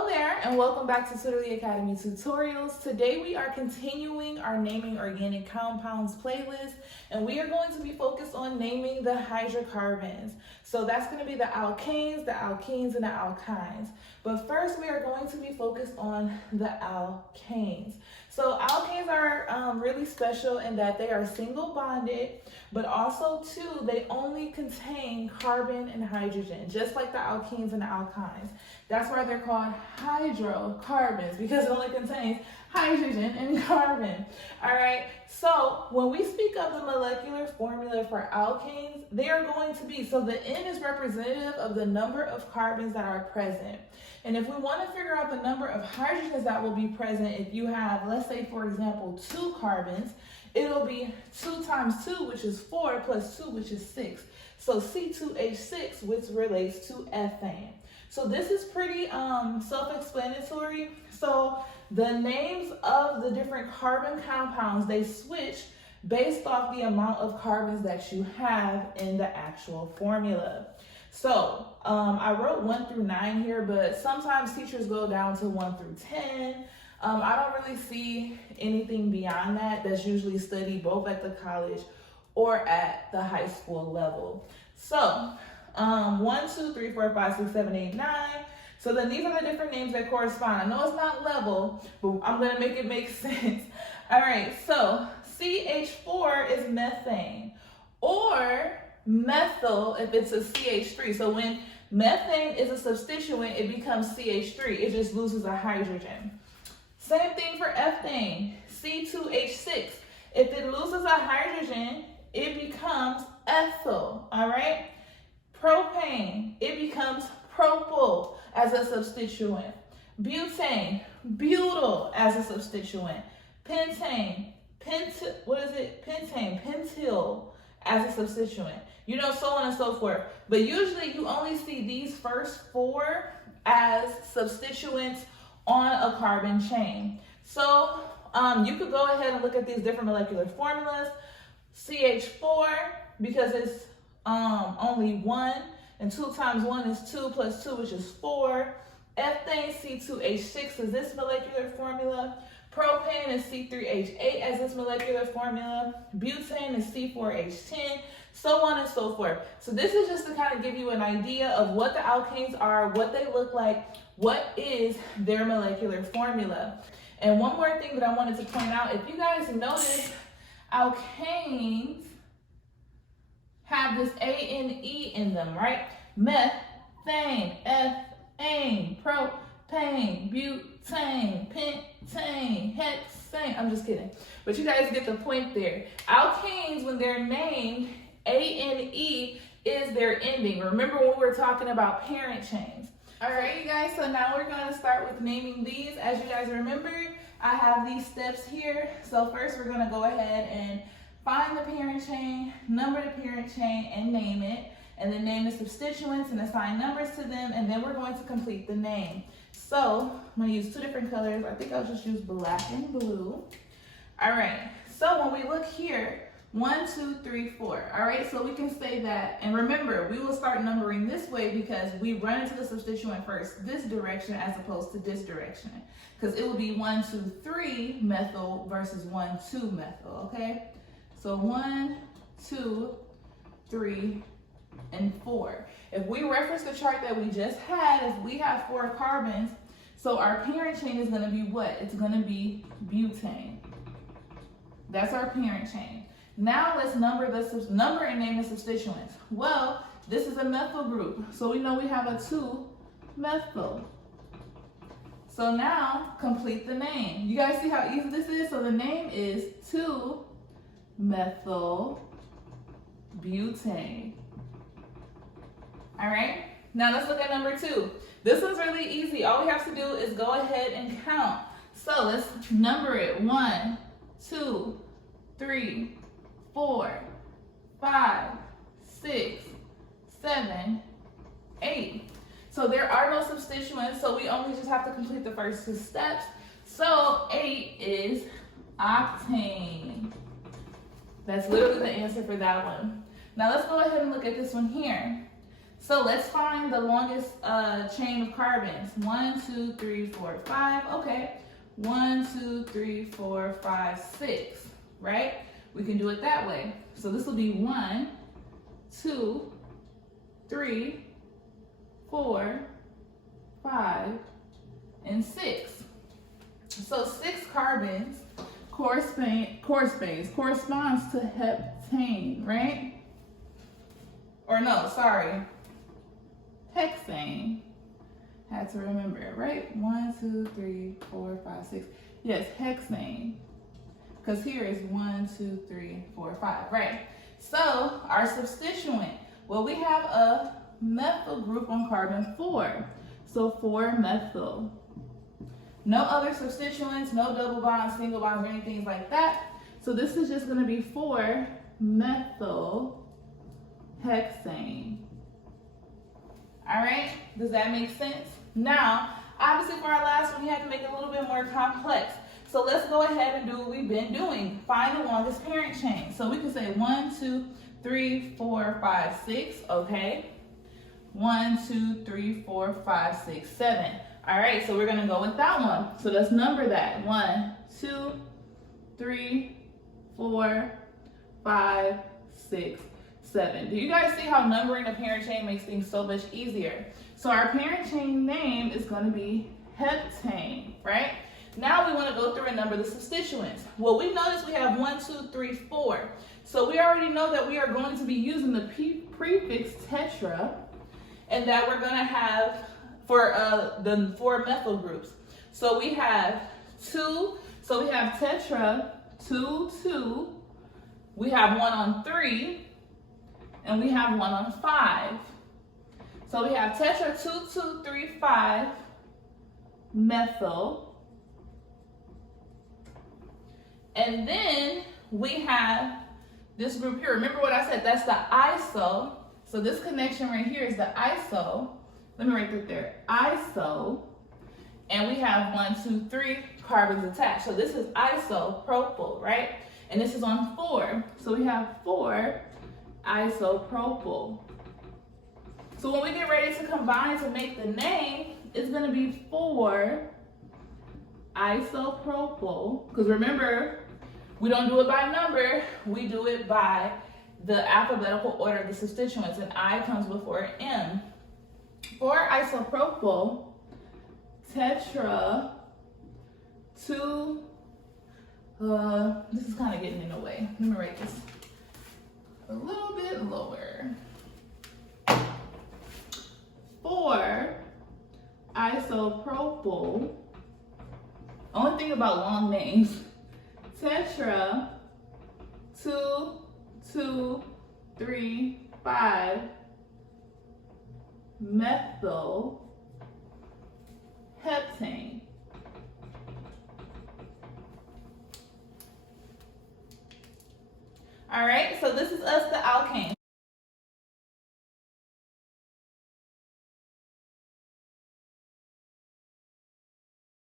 Hello there and welcome back to Twitter Academy Tutorials. Today we are continuing our Naming Organic Compounds playlist, and we are going to be focused on naming the hydrocarbons. So that's going to be the alkanes, the alkenes, and the alkynes. But first we are going to be focused on the alkanes. So alkanes are really special in that they are single bonded, but also too, they only contain carbon and hydrogen, just like the alkenes and the alkynes. That's why they're called hydrocarbons, because it only contains hydrogen and carbon. All right, so when we speak of the molecular formula for alkanes, they are going to be, so the N is representative of the number of carbons that are present. And if we want to figure out the number of hydrogens that will be present, if you have, let's say for example, 2 carbons, it'll be 2 times 2, which is 4, plus 2, which is 6. So C2H6, which relates to ethane. So this is pretty self-explanatory. So the names of the different carbon compounds, they switch based off the amount of carbons that you have in the actual formula. So I wrote 1 through 9 here, but sometimes teachers go down to 1 through 10. I don't really see anything beyond that. That's usually studied both at the college or at the high school level. So 1, 2, 3, 4, 5, 6, 7, 8, 9. So then these are the different names that correspond. I know it's not level, but I'm going to make it make sense. All right, so CH4 is methane, or methyl if it's a CH3. So when methane is a substituent, it becomes CH3. It just loses a hydrogen. Same thing for ethane, C2H6. If it loses a hydrogen, it becomes ethyl, all right? Propane, it becomes propyl as a substituent. Butane, butyl as a substituent. Pentane, pentane, pentyl as a substituent. You know, so on and so forth. But usually you only see these first 4 as substituents on a carbon chain. So you could go ahead and look at these different molecular formulas. CH4, because it's only 1, and 2 times 1 is 2, plus 2, which is 4. Ethane, C2H6 is this molecular formula. Propane is C3H8 as this molecular formula. Butane is C4H10, so on and so forth. So this is just to kind of give you an idea of what the alkanes are, what they look like, what is their molecular formula. And one more thing that I wanted to point out, if you guys notice, alkanes have this A-N-E in them, right? Methane, ethane, propane, butane, pentane, hexane. I'm just kidding. But you guys get the point there. Alkanes, when they're named, A-N-E is their ending. Remember when we were talking about parent chains. All right, you guys, so now we're going to start with naming these. As you guys remember, I have these steps here. So first we're going to go ahead and find the parent chain, number the parent chain, and name it. And then name the substituents and assign numbers to them. And then we're going to complete the name. So I'm going to use 2 different colors. I think I'll just use black and blue. All right, so when we look here, 1, 2, 3, 4. All right, so we can say that, and remember, we will start numbering this way because we run into the substituent first this direction as opposed to this direction. Because it will be 1, 2, 3 methyl versus 1, 2 methyl, okay? So 1, 2, 3, and 4. If we reference the chart that we just had, if we have 4 carbons, so our parent chain is going to be what? It's going to be butane. That's our parent chain. Now let's number and name the substituents. Well, this is a methyl group, so we know we have a 2-methyl. So now complete the name. You guys see how easy this is? So the name is 2-methyl butane. All right, now let's look at number 2. This one's really easy. All we have to do is go ahead and count. So let's number it. 1, 2, 3, 4, 5, 6, 7, 8. So there are no substituents, so we only just have to complete the first 2 steps. So 8 is octane. That's literally the answer for that one. Now let's go ahead and look at this one here. So let's find the longest chain of carbons. 1, 2, 3, 4, 5. Okay. 1, 2, 3, 4, 5, 6. Right? We can do it that way. So this will be 1, 2, 3, 4, 5, and 6. So 6 carbons corresponds to heptane, right? Or no, sorry, hexane. Had to remember it, right? 1, 2, 3, 4, 5, 6. Yes, hexane. Because here is 1, 2, 3, 4, 5, right? So our substituent, well, we have a methyl group on carbon 4. So 4-methyl. No other substituents, no double bonds, single bonds, or anything like that. So this is just going to be 4-methyl hexane. All right, does that make sense? Now, obviously for our last one, we have to make it a little bit more complex. So let's go ahead and do what we've been doing. Find the longest parent chain. So we can say 1, 2, 3, 4, 5, 6, okay. 1, 2, 3, 4, 5, 6, 7. All right, so we're gonna go with that one. So let's number that. 1, 2, 3, 4, 5, 6, 7. Do you guys see how numbering a parent chain makes things so much easier? So our parent chain name is gonna be heptane, right? Now we wanna go through and number the substituents. Well, we notice we have 1, 2, 3, 4. So we already know that we are going to be using the prefix tetra, and that we're gonna have for the 4 methyl groups. So we have 2, so we have tetra 2, 2, we have 1 on 3, and we have 1 on 5. So we have tetra 2, 2, 3, 5 methyl. And then we have this group here. Remember what I said, that's the iso. So this connection right here is the iso. Let me write that there, iso. And we have 1, 2, 3 carbons attached. So this is isopropyl, right? And this is on 4. So we have 4 isopropyl. So when we get ready to combine to make the name, it's going to be 4 isopropyl. Because remember, we don't do it by number, we do it by the alphabetical order of the substituents, and I comes before M. 4 isopropyl tetra 2, this is kind of getting in the way. Let me write this a little bit lower. 4 isopropyl, only thing about long names, tetra 2, 2, 3, 5 methyl heptane. All right, so this is us, the alkane.